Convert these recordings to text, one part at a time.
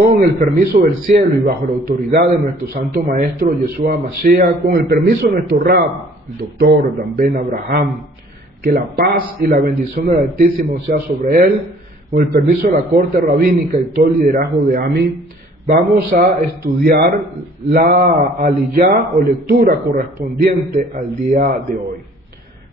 con el permiso del cielo y bajo la autoridad de nuestro santo maestro Yeshua Mashiach, con el permiso de nuestro Rab, el doctor Dan Ben Abraham, que la paz y la bendición del Altísimo sea sobre él, con el permiso de la corte rabínica y todo el liderazgo de AMI, vamos a estudiar la aliyá o lectura correspondiente al día de hoy.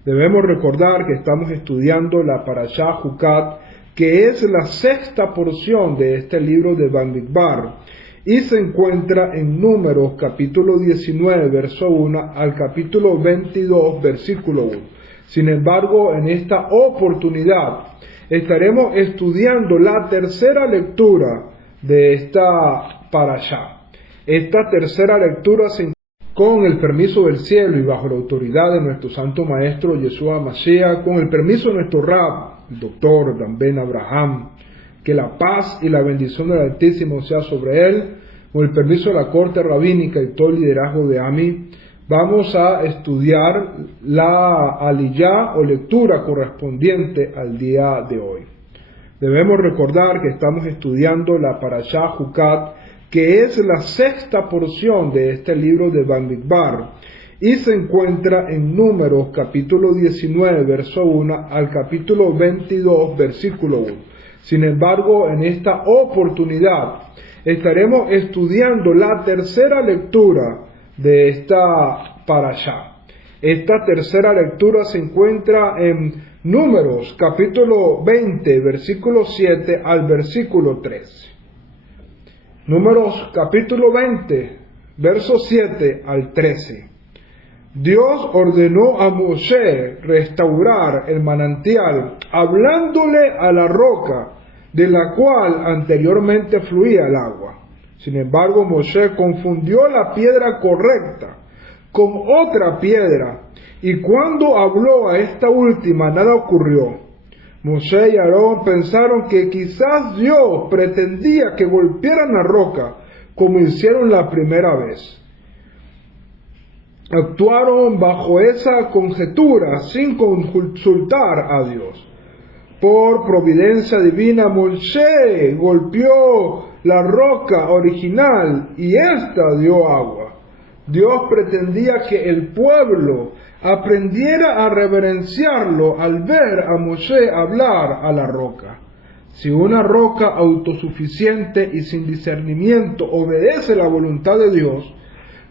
Debemos recordar que estamos estudiando la Parashá Jucat, que es la sexta porción de este libro de Bamidbar, y se encuentra en Números capítulo 19, verso 1 al capítulo 22, versículo 1. Sin embargo, en esta oportunidad estaremos estudiando la tercera lectura de esta Parashá. Esta tercera lectura se encuentra con el permiso del cielo y bajo la autoridad de nuestro santo maestro Yeshua Mashiach, con el permiso de nuestro Rab, el doctor Dan Ben Abraham, que la paz y la bendición del Altísimo sea sobre él, con el permiso de la corte rabínica y todo el liderazgo de AMI, vamos a estudiar la aliyá o lectura correspondiente al día de hoy. Debemos recordar que estamos estudiando la Parashá Jucat, que es la sexta porción de este libro de Bamidbar, y se encuentra en Números capítulo 19, verso 1 al capítulo 22, versículo 1. Sin embargo, en esta oportunidad estaremos estudiando la tercera lectura de esta Parashá. Esta tercera lectura se encuentra en Números capítulo 20, versículo 7 al versículo 13. Números capítulo 20, verso 7 al 13. Dios ordenó a Moshe restaurar el manantial, hablándole a la roca de la cual anteriormente fluía el agua. Sin embargo, Moshe confundió la piedra correcta con otra piedra, y cuando habló a esta última, nada ocurrió. Moshe y Aarón pensaron que quizás Dios pretendía que golpearan la roca, como hicieron la primera vez. Actuaron bajo esa conjetura sin consultar a Dios. Por providencia divina, Moshe golpeó la roca original y ésta dio agua. Dios pretendía que el pueblo aprendiera a reverenciarlo al ver a Moshe hablar a la roca. Si una roca autosuficiente y sin discernimiento obedece la voluntad de Dios,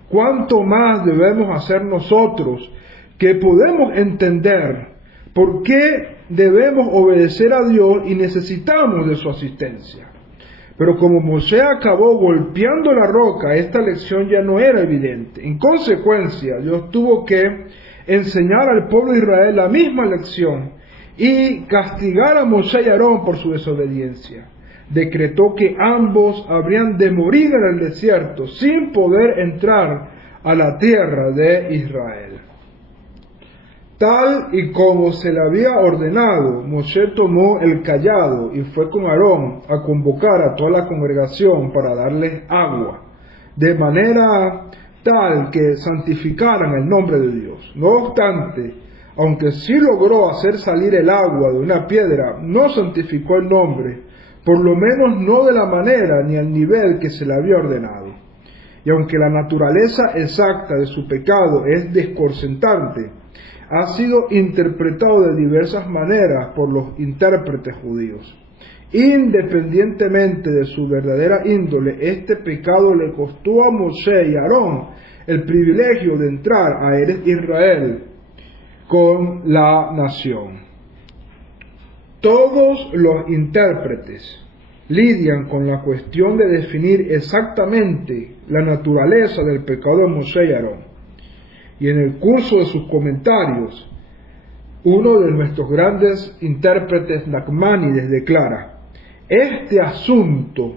¿cuánto más debemos hacer nosotros que podemos entender por qué debemos obedecer a Dios y necesitamos de su asistencia? Pero como Moshe acabó golpeando la roca, esta lección ya no era evidente. En consecuencia, Dios tuvo que enseñar al pueblo de Israel la misma lección y castigar a Moshe y Aarón por su desobediencia. Decretó que ambos habrían de morir en el desierto sin poder entrar a la tierra de Israel. Tal y como se le había ordenado, Moshe tomó el cayado y fue con Aarón a convocar a toda la congregación para darles agua, de manera tal que santificaran el nombre de Dios. No obstante, aunque sí logró hacer salir el agua de una piedra, no santificó el nombre, por lo menos no de la manera ni al nivel que se le había ordenado. Y aunque la naturaleza exacta de su pecado es desconcertante, ha sido interpretado de diversas maneras por los intérpretes judíos. Independientemente de su verdadera índole, este pecado le costó a Moshe y Aarón el privilegio de entrar a Eretz Israel con la nación. Todos los intérpretes lidian con la cuestión de definir exactamente la naturaleza del pecado de Moshe y Aarón. Y en el curso de sus comentarios, uno de nuestros grandes intérpretes, Nachmanides, declara: este asunto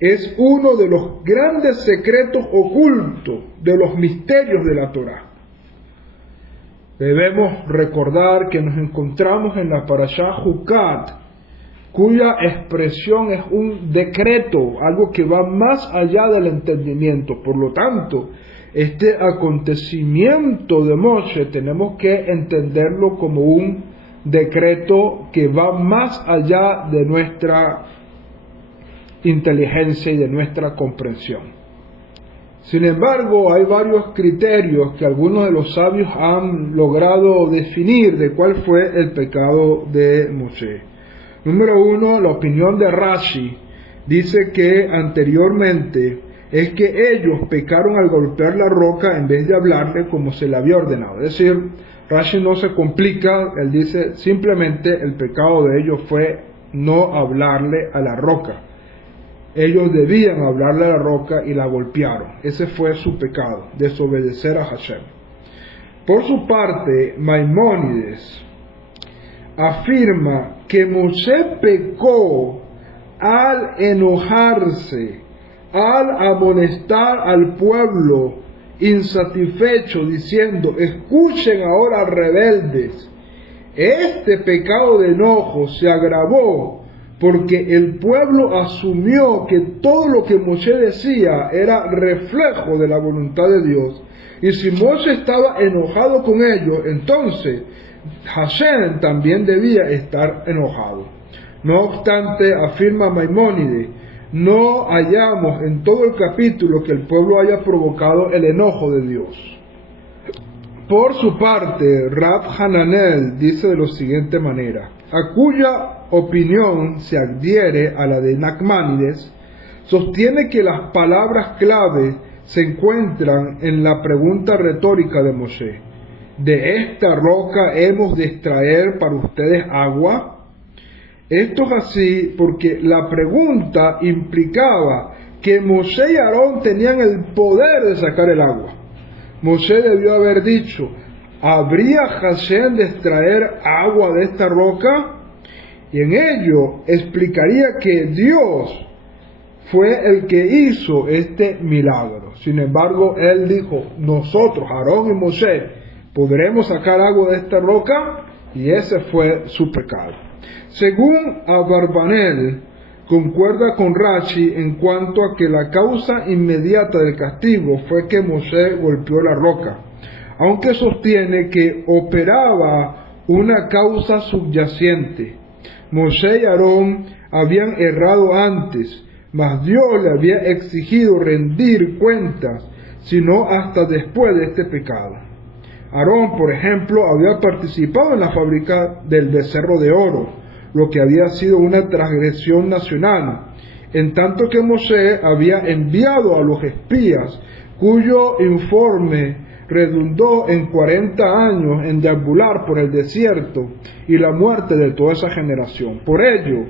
es uno de los grandes secretos ocultos de los misterios de la Torá. Debemos recordar que nos encontramos en la Parashá Jucat, cuya expresión es un decreto, algo que va más allá del entendimiento. Por lo tanto, este acontecimiento de Moshe tenemos que entenderlo como un decreto que va más allá de nuestra inteligencia y de nuestra comprensión. Sin embargo, hay varios criterios que algunos de los sabios han logrado definir de cuál fue el pecado de Moshe. Número 1, la opinión de Rashi dice que anteriormente es que ellos pecaron al golpear la roca en vez de hablarle como se le había ordenado. Es decir, Rashi no se complica, él dice simplemente el pecado de ellos fue no hablarle a la roca. Ellos debían hablarle a la roca y la golpearon. Ese fue su pecado, desobedecer a Hashem. Por su parte, Maimónides afirma que Moshe pecó al enojarse, al amonestar al pueblo insatisfecho, diciendo: escuchen ahora, rebeldes. Este pecado de enojo se agravó porque el pueblo asumió que todo lo que Moshe decía era reflejo de la voluntad de Dios, y si Moshe estaba enojado con ellos, entonces Hashem también debía estar enojado. No obstante, afirma Maimónides, no hallamos en todo el capítulo que el pueblo haya provocado el enojo de Dios. Por su parte, Rab Hananel dice de la siguiente manera, a cuya opinión se adhiere a la de Nachmanides, sostiene que las palabras clave se encuentran en la pregunta retórica de Moshe: ¿de esta roca hemos de extraer para ustedes agua? Esto es así porque la pregunta implicaba que Moshe y Aarón tenían el poder de sacar el agua. Moshe debió haber dicho: ¿habría Hashem de extraer agua de esta roca? Y en ello explicaría que Dios fue el que hizo este milagro. Sin embargo, él dijo: nosotros, Aarón y Moshe, podremos sacar agua de esta roca, y ese fue su pecado. Según Abarbanel, concuerda con Rashi en cuanto a que la causa inmediata del castigo fue que Moshe golpeó la roca, aunque sostiene que operaba una causa subyacente. Moshe y Aarón habían errado antes, mas Dios le había exigido rendir cuentas, sino hasta después de este pecado. Aarón, por ejemplo, había participado en la fábrica del becerro de oro, lo que había sido una transgresión nacional, en tanto que Moshe había enviado a los espías, cuyo informe redundó en 40 años en deambular por el desierto y la muerte de toda esa generación. Por ello,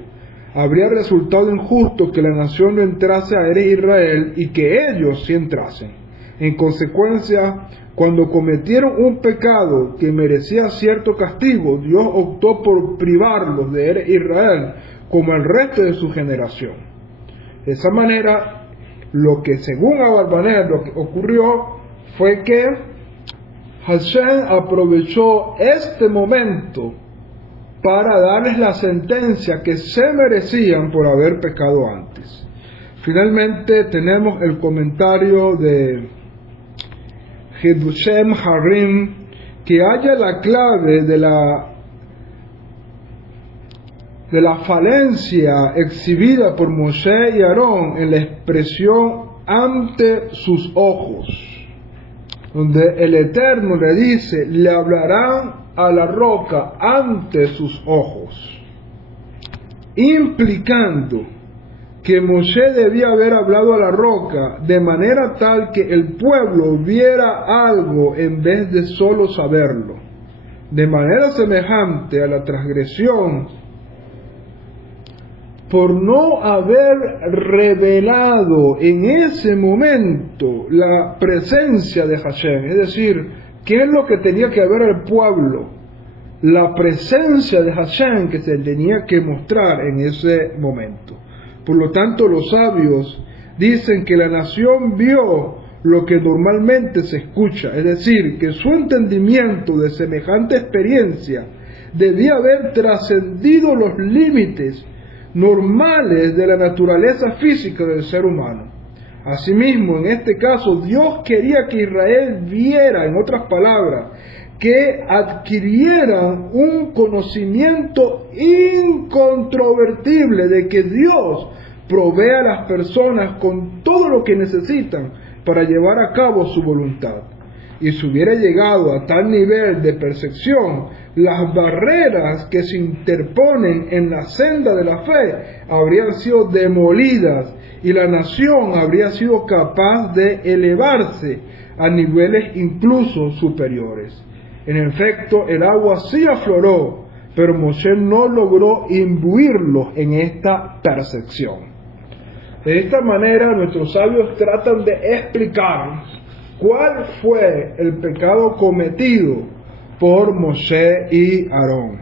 habría resultado injusto que la nación no entrase a Eretz Israel y que ellos sí entrasen. En consecuencia, cuando cometieron un pecado que merecía cierto castigo, Dios optó por privarlos de Eretz Israel como el resto de su generación. De esa manera, lo que según Abarbanel lo que ocurrió fue que Hashem aprovechó este momento para darles la sentencia que se merecían por haber pecado antes. Finalmente tenemos el comentario de Hidushem Harim, que halla la clave de la falencia exhibida por Moshe y Aarón en la expresión ante sus ojos, donde el Eterno le dice: le hablarán a la roca ante sus ojos, implicando que Moshe debía haber hablado a la roca de manera tal que el pueblo viera algo en vez de solo saberlo, de manera semejante a la transgresión por no haber revelado en ese momento la presencia de Hashem. Es decir, ¿qué es lo que tenía que ver el pueblo? La presencia de Hashem que se tenía que mostrar en ese momento. Por lo tanto, los sabios dicen que la nación vio lo que normalmente se escucha, es decir, que su entendimiento de semejante experiencia debía haber trascendido los límites normales de la naturaleza física del ser humano. Asimismo, en este caso, Dios quería que Israel viera, en otras palabras, que adquirieran un conocimiento incontrovertible de que Dios provee a las personas con todo lo que necesitan para llevar a cabo su voluntad. Y si hubiera llegado a tal nivel de percepción, las barreras que se interponen en la senda de la fe habrían sido demolidas y la nación habría sido capaz de elevarse a niveles incluso superiores. En efecto, el agua sí afloró, pero Moshe no logró imbuirlos en esta percepción. De esta manera, nuestros sabios tratan de explicar cuál fue el pecado cometido por Moshe y Aarón.